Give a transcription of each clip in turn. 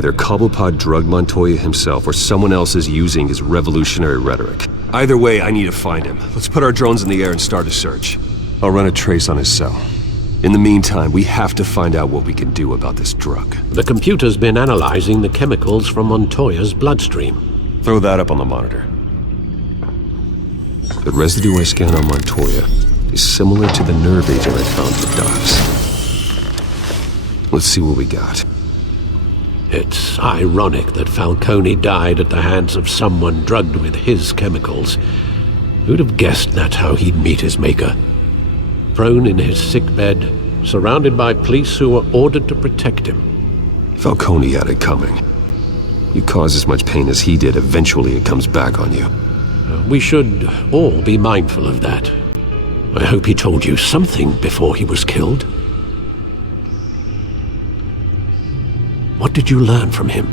Either Cobblepot drugged Montoya himself or someone else is using his revolutionary rhetoric. Either way, I need to find him. Let's put our drones in the air and start a search. I'll run a trace on his cell. In the meantime, we have to find out what we can do about this drug. The computer's been analyzing the chemicals from Montoya's bloodstream. Throw that up on the monitor. The residue I scanned on Montoya is similar to the nerve agent I found for Docs. Let's see what we got. It's ironic that Falcone died at the hands of someone drugged with his chemicals. Who'd have guessed that's how he'd meet his maker? Prone in his sickbed, surrounded by police who were ordered to protect him. Falcone had it coming. You cause as much pain as he did, eventually it comes back on you. We should all be mindful of that. I hope he told you something before he was killed. What did you learn from him?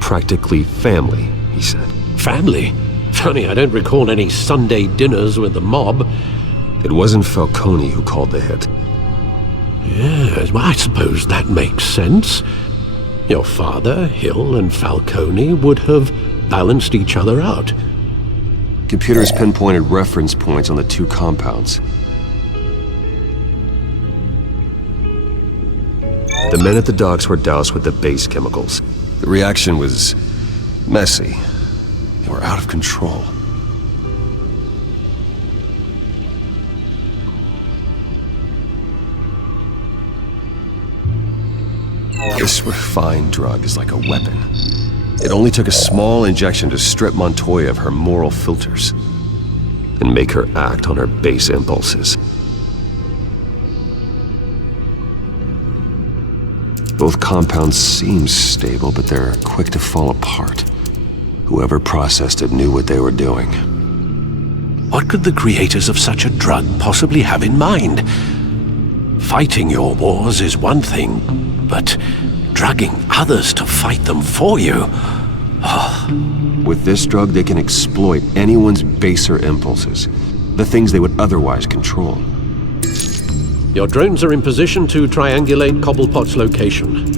Practically family, he said. Family? Funny, I don't recall any Sunday dinners with the mob. It wasn't Falcone who called the hit. Yes, well, I suppose that makes sense. Your father, Hill, and Falcone would have balanced each other out. Computers pinpointed reference points on the two compounds. The men at the docks were doused with the base chemicals. The reaction was messy. They were out of control. This refined drug is like a weapon. It only took a small injection to strip Montoya of her moral filters and make her act on her base impulses. Both compounds seem stable, but they're quick to fall apart. Whoever processed it knew what they were doing. What could the creators of such a drug possibly have in mind? Fighting your wars is one thing, but drugging others to fight them for you? Oh. With this drug, they can exploit anyone's baser impulses, the things they would otherwise control. Your drones are in position to triangulate Cobblepot's location.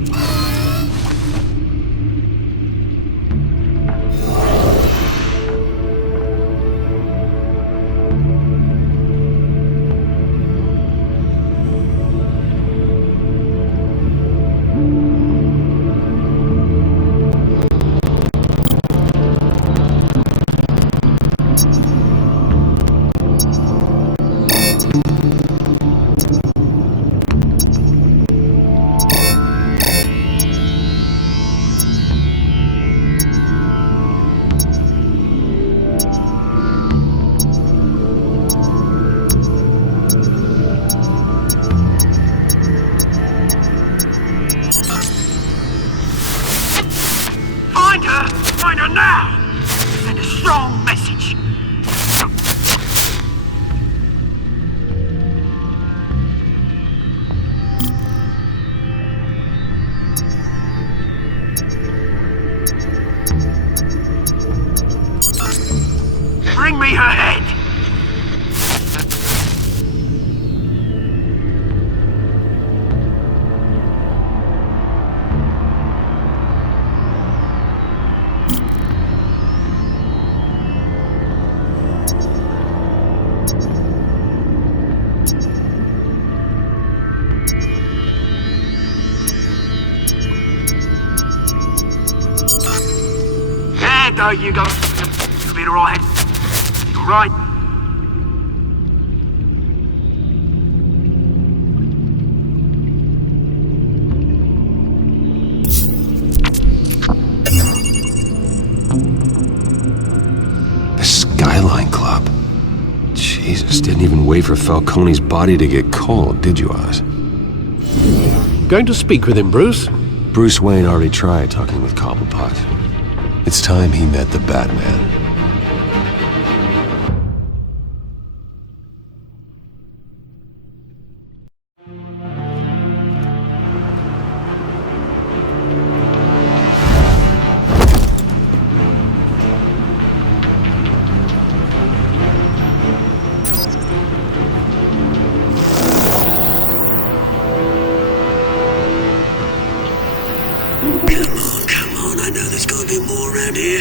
Find her now! Send a strong message. Bring me her head! There you go. You'll be alright. You alright? The Skyline Club. Jesus, didn't even wait for Falcone's body to get cold, did you, Oz? Going to speak with him, Bruce? Bruce Wayne already tried talking with Cobblepot. It's time he met the Batman. around here.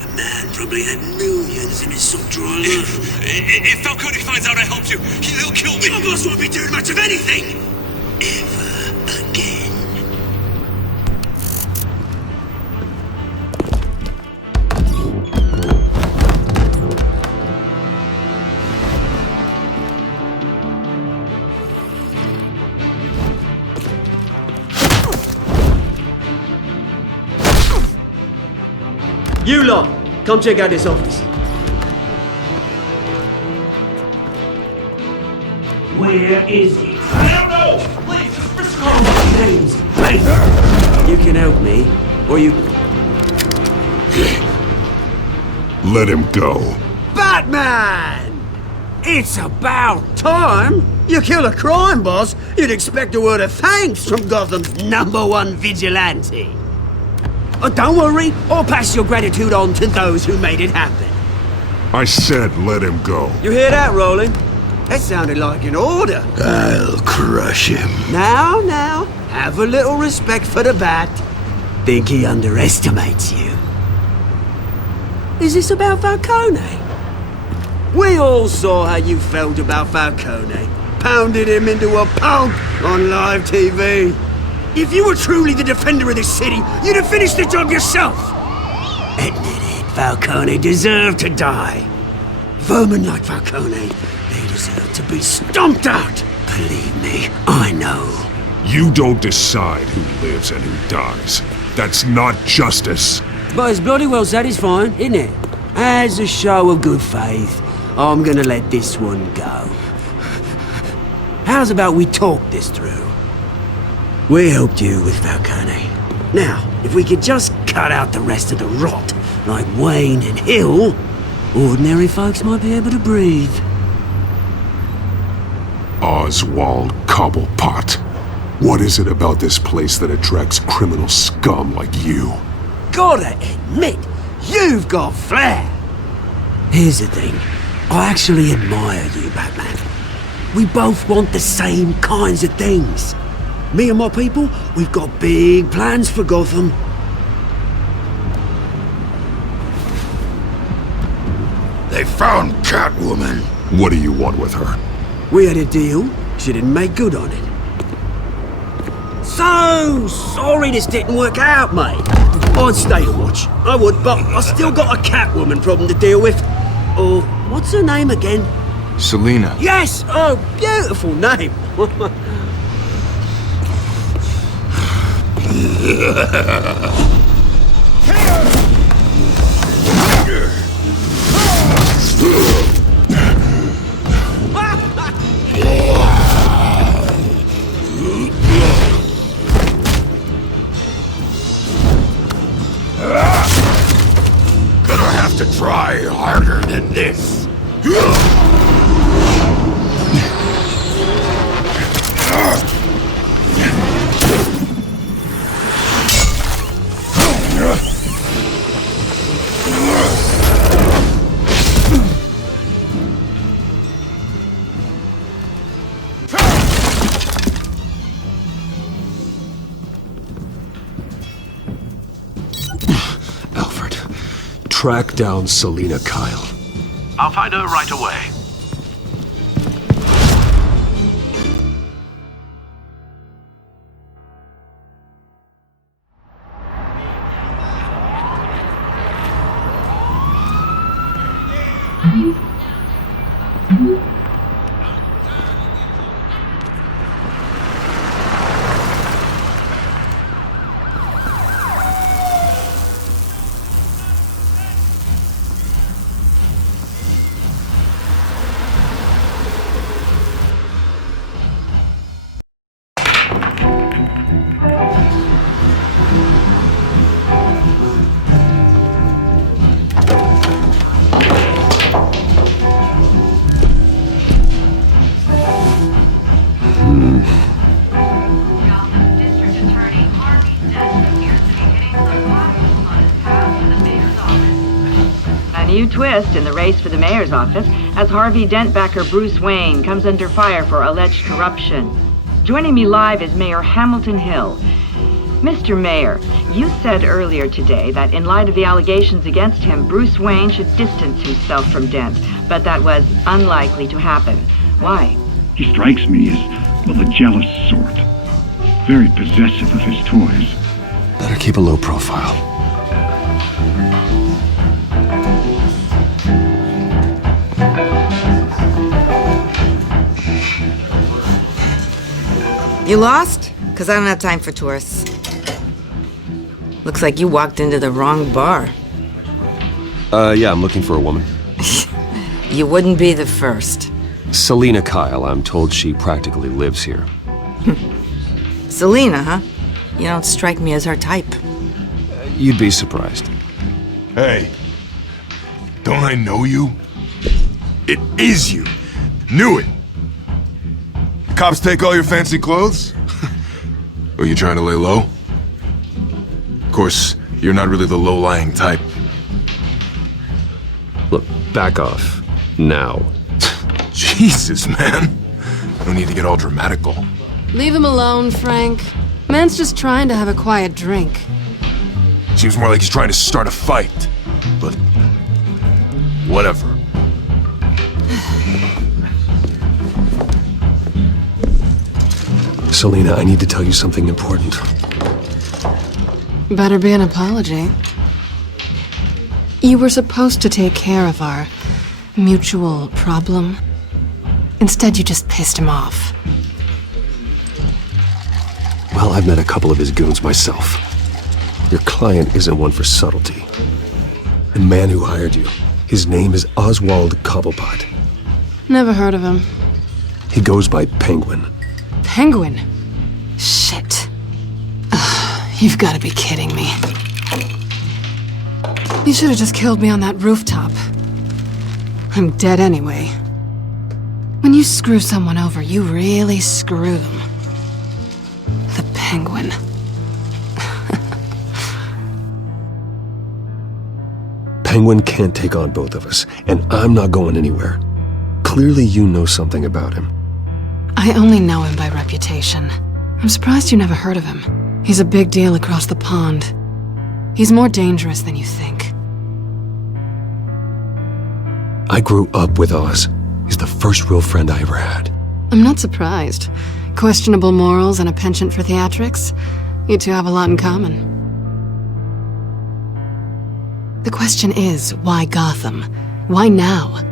The man probably had millions in his sock drawer alone. If Falcone finds out I helped you, he'll kill me. Your boss won't be doing much of anything! Ever again. You lot, come check out this office. Where is it? I don't know! Please, just risk James, please! You can help me, or you... Let him go. Batman! It's about time! You kill a crime boss, you'd expect a word of thanks from Gotham's #1 vigilante. Oh, don't worry, I'll pass your gratitude on to those who made it happen. I said let him go. You hear that, Roland? That sounded like an order. I'll crush him. Now, have a little respect for the Bat. Think he underestimates you. Is this about Falcone? We all saw how you felt about Falcone. Pounded him into a pulp on live TV. If you were truly the defender of this city, you'd have finished the job yourself. Admit it, Falcone deserved to die. Vermin like Falcone, they deserve to be stomped out. Believe me, I know. You don't decide who lives and who dies. That's not justice. But it's bloody well satisfying, isn't it? As a show of good faith, I'm gonna let this one go. How's about we talk this through? We helped you with Falcone. Now, if we could just cut out the rest of the rot, like Wayne and Hill, ordinary folks might be able to breathe. Oswald Cobblepot. What is it about this place that attracts criminal scum like you? Gotta admit, you've got flair. Here's the thing. I actually admire you, Batman. We both want the same kinds of things. Me and my people, we've got big plans for Gotham. They found Catwoman. What do you want with her? We had a deal. She didn't make good on it. So sorry this didn't work out, mate. I'd stay to watch. I would, but I still got a Catwoman problem to deal with. Oh, what's her name again? Selina. Yes! Oh, beautiful name. Gonna have to try harder than this. Alfred, track down Selina Kyle. I'll find her right away. New twist in the race for the mayor's office as Harvey Dent-backer Bruce Wayne comes under fire for alleged corruption. Joining me live is Mayor Hamilton Hill. Mr. Mayor, you said earlier today that in light of the allegations against him, Bruce Wayne should distance himself from Dent, but that was unlikely to happen. Why? He strikes me as, well, the jealous sort. Very possessive of his toys. Better keep a low profile. You lost? Because I don't have time for tourists. Looks like you walked into the wrong bar. Yeah, I'm looking for a woman. You wouldn't be the first. Selina Kyle, I'm told she practically lives here. Selina, huh? You don't strike me as her type. You'd be surprised. Hey, don't I know you? It is you. Knew it. Cops take all your fancy clothes? Are you trying to lay low? Of course, you're not really the low-lying type. Look, back off. Now. Jesus, man. No need to get all dramatical. Leave him alone, Frank. Man's just trying to have a quiet drink. Seems more like he's trying to start a fight. But... whatever. Selina, I need to tell you something important. Better be an apology. You were supposed to take care of our mutual problem. Instead, you just pissed him off. Well, I've met a couple of his goons myself. Your client isn't one for subtlety. The man who hired you, his name is Oswald Cobblepot. Never heard of him. He goes by Penguin. Penguin? Shit. Ugh, you've got to be kidding me. You should have just killed me on that rooftop. I'm dead anyway. When you screw someone over, you really screw them. The Penguin. Penguin can't take on both of us, and I'm not going anywhere. Clearly you know something about him. I only know him by reputation. I'm surprised you never heard of him. He's a big deal across the pond. He's more dangerous than you think. I grew up with Oz. He's the first real friend I ever had. I'm not surprised. Questionable morals and a penchant for theatrics. You two have a lot in common. The question is, why Gotham? Why now?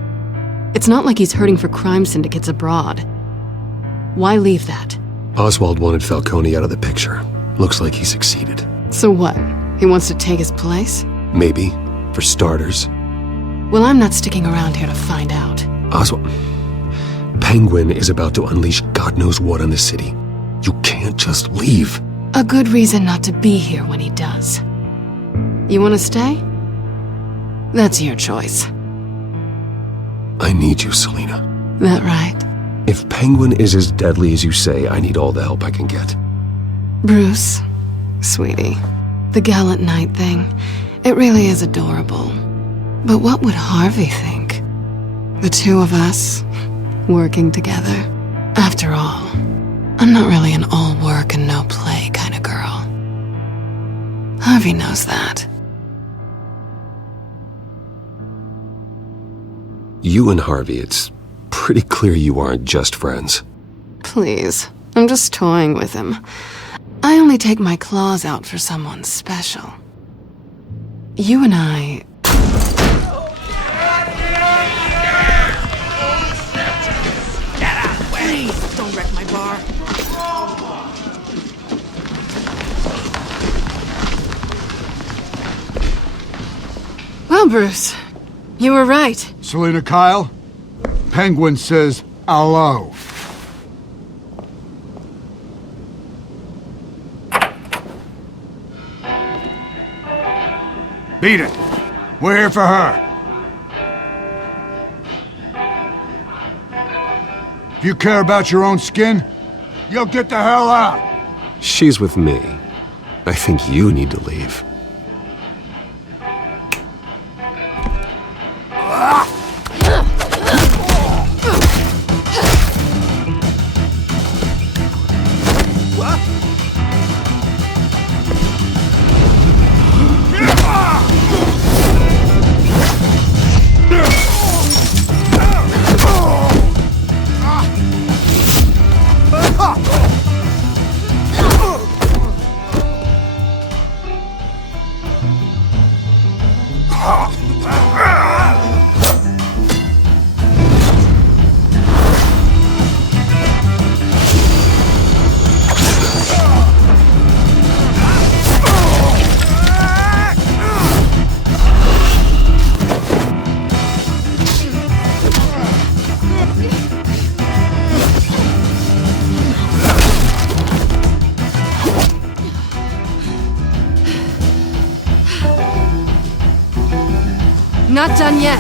It's not like he's hurting for crime syndicates abroad. Why leave that? Oswald wanted Falcone out of the picture. Looks like he succeeded. So what? He wants to take his place? Maybe, for starters. Well, I'm not sticking around here to find out. Oswald... Penguin is about to unleash God knows what on the city. You can't just leave. A good reason not to be here when he does. You want to stay? That's your choice. I need you, Selina. That right? If Penguin is as deadly as you say, I need all the help I can get. Bruce, sweetie, the gallant knight thing, it really is adorable. But what would Harvey think? The two of us, working together. After all, I'm not really an all work and no play kind of girl. Harvey knows that. You and Harvey, it's pretty clear you aren't just friends. Please, I'm just toying with him. I only take my claws out for someone special. You and I... Get out of the way! Please, don't wreck my bar. Well, Bruce, you were right. Selina Kyle, Penguin says hello. Beat it. We're here for her. If you care about your own skin, you'll get the hell out. She's with me. I think you need to leave. Not done yet.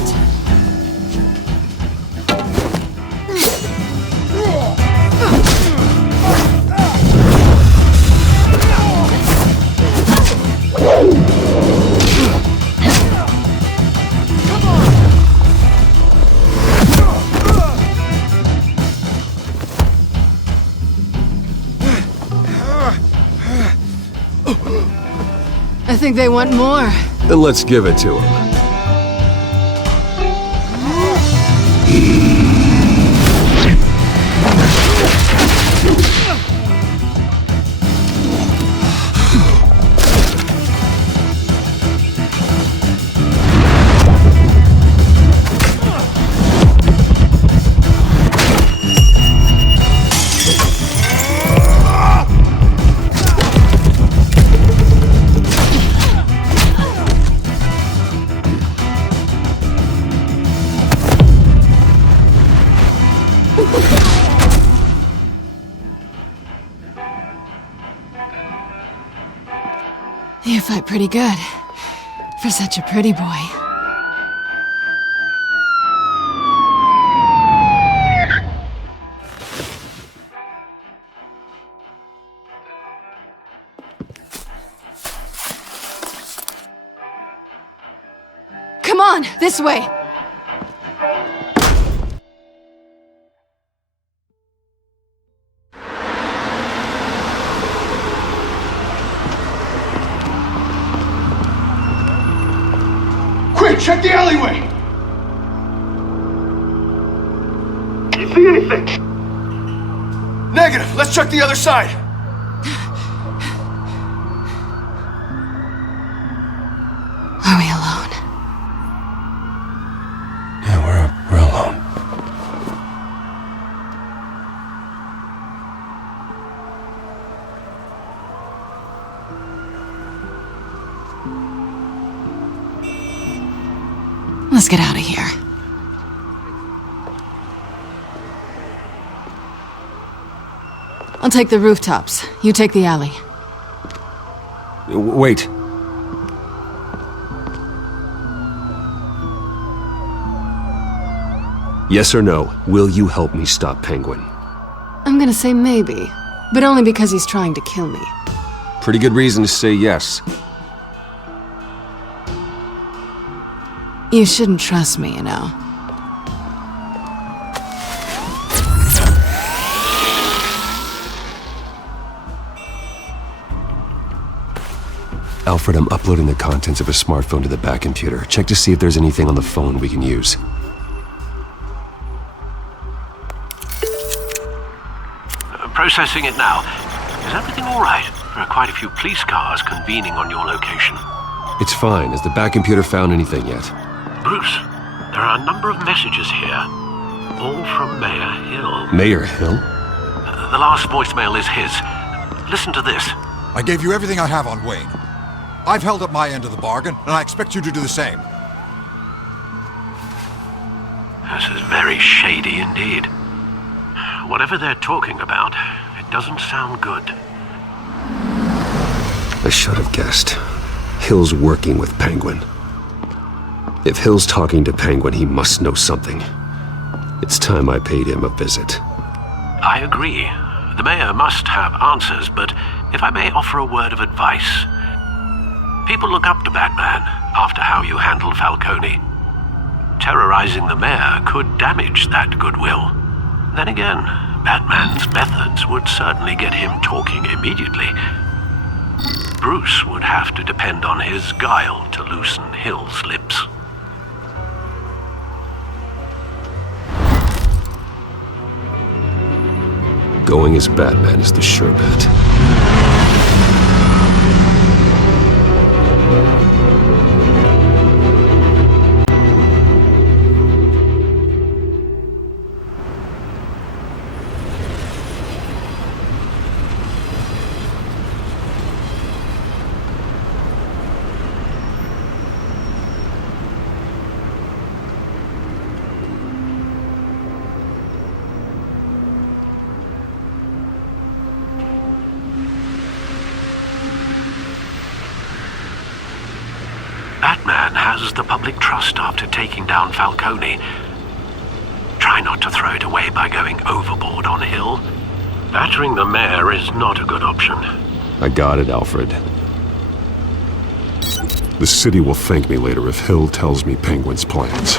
I think they want more. Then let's give it to him. You fight pretty good. For such a pretty boy. Come on, this way! Quick, check the alleyway! You see anything? Negative. Let's check the other side. Are we alone? Yeah, we're alone. Let's get out of here. I'll take the rooftops. You take the alley. Wait. Yes or no, will you help me stop Penguin? I'm gonna say maybe, but only because he's trying to kill me. Pretty good reason to say yes. You shouldn't trust me, you know. Alfred, I'm uploading the contents of a smartphone to the back computer. Check to see if there's anything on the phone we can use. Processing it now. Is everything all right? There are quite a few police cars convening on your location. It's fine. Has the back computer found anything yet? Bruce, there are a number of messages here. All from Mayor Hill. Mayor Hill? The last voicemail is his. Listen to this. I gave you everything I have on Wayne. I've held up my end of the bargain, and I expect you to do the same. This is very shady indeed. Whatever they're talking about, it doesn't sound good. I should have guessed. Hill's working with Penguin. If Hill's talking to Penguin, he must know something. It's time I paid him a visit. I agree. The mayor must have answers, but if I may offer a word of advice. People look up to Batman after how you handled Falcone. Terrorizing the mayor could damage that goodwill. Then again, Batman's methods would certainly get him talking immediately. Bruce would have to depend on his guile to loosen Hill's lips. Going as Batman is the sure bet. loses the public trust after taking down Falcone. Try not to throw it away by going overboard on Hill. Battering the mayor is not a good option. I got it, Alfred. The city will thank me later if Hill tells me Penguin's plans.